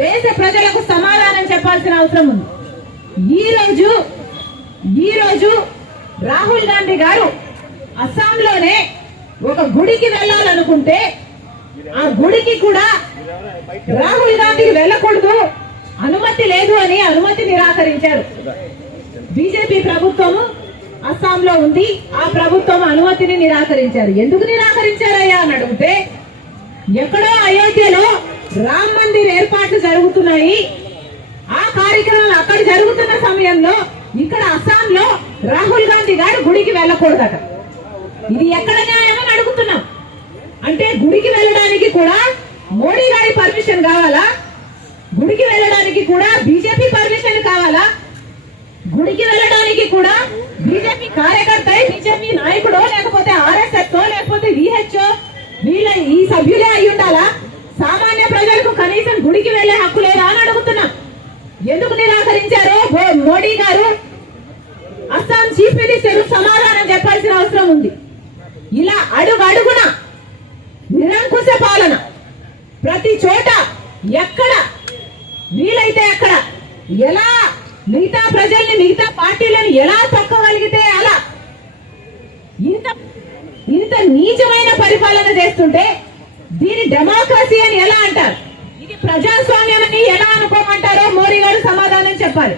దేశ ప్రజలకు సమాధానం చెప్పాల్సిన అవసరం ఉంది. ఈ రోజు ఈ రోజు రాహుల్ గాంధీ గారు అస్సాంలోనే ఒక గుడికి వెళ్ళాలనుకుంటే ఆ గుడికి కూడా రాహుల్ గాంధీకి వెళ్ళకూడదు అనుమతి లేదు అని అనుమతి నిరాకరించారు. బీజేపీ ప్రభుత్వం అస్సాంలో ఉంది ఆ ప్రభుత్వం అనుమతిని నిరాకరించారు. ఎందుకు నిరాకరించారయ్యా అని అడిగితే ఎక్కడో అయోధ్యలో జరుగుతున్నాయి. ఆ కార్యక్రమాలు అక్కడ జరుగుతున్న సమయంలో ఇక్కడ అస్సాంలో రాహుల్ గాంధీ గారు గుడికి వెళ్ళకూడదట. ఇది ఎక్కడ న్యాయమని అడుగుతున్నాం. అంటే గుడికి వెళ్ళడానికి కూడా మోడీ గారి పర్మిషన్ కావాలా? గుడికి వెళ్ళడానికి కూడా బీజేపీ పర్మిషన్ కావాలా? గుడికి వెళ్ళడానికి కూడా బీజేపీ కార్యకర్త బీజేపీ నాయకుడో లేకపోతే ఆర్ఎస్ఎస్ గుడికి వెళ్ళే హక్కు లేదా అని అడుగుతున్నా. ఎందుకు నిరాకరించారు? మోడీ గారు అస్సాం చీఫ్ మినిస్టర్ సమాధానం చెప్పాల్సిన అవసరం ఉంది. ఇలా అడుగు అడుగున నిరంకుశ పాలన. ప్రతి చోట ఎక్కడ వీలైతే అక్కడ ఎలా మిగతా ప్రజల్ని మిగతా పార్టీలను ఎలా తొక్కగలిగితే అలా ఇంత ఇంత నీచమైన పరిపాలన చేస్తుంటే దీని డెమోక్రసీ అని ఎలా అంటారు? ఇది ప్రజాస్వామ్యం అని ఎలా అనుకోమంటారో మోడీ గారు సమాధానం చెప్పాలి.